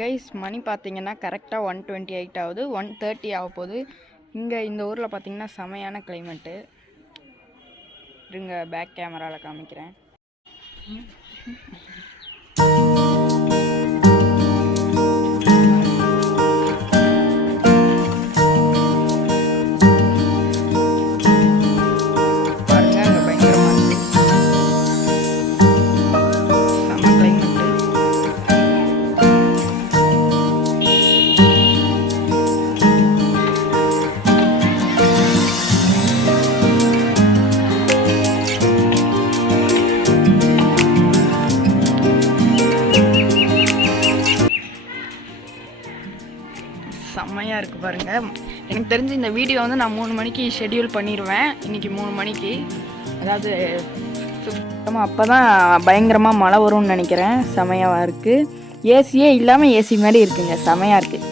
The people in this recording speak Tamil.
கைஸ் மணி பார்த்தீங்கன்னா கரெக்டாக 1:28 ஆகுது. 1:30 ஆக போகுது. இங்கே இந்த ஊரில் பார்த்தீங்கன்னா செமையான கிளைமேட்டு. இருங்க பேக் கேமராவில் காமிக்கிறேன். செம்மையாக இருக்குது பாருங்கள். எனக்கு தெரிஞ்சு இந்த வீடியோ வந்து நான் 3 மணிக்கு ஷெட்யூல் பண்ணிடுவேன். இன்றைக்கி 3 மணிக்கு, அதாவது சுத்தமாக அப்போ தான் பயங்கரமாக மழை வரும்னு நினைக்கிறேன். செம்மையாக இருக்குது. ஏசியே இல்லாமல் ஏசி மாதிரி இருக்குங்க. செம்மையாக இருக்குது.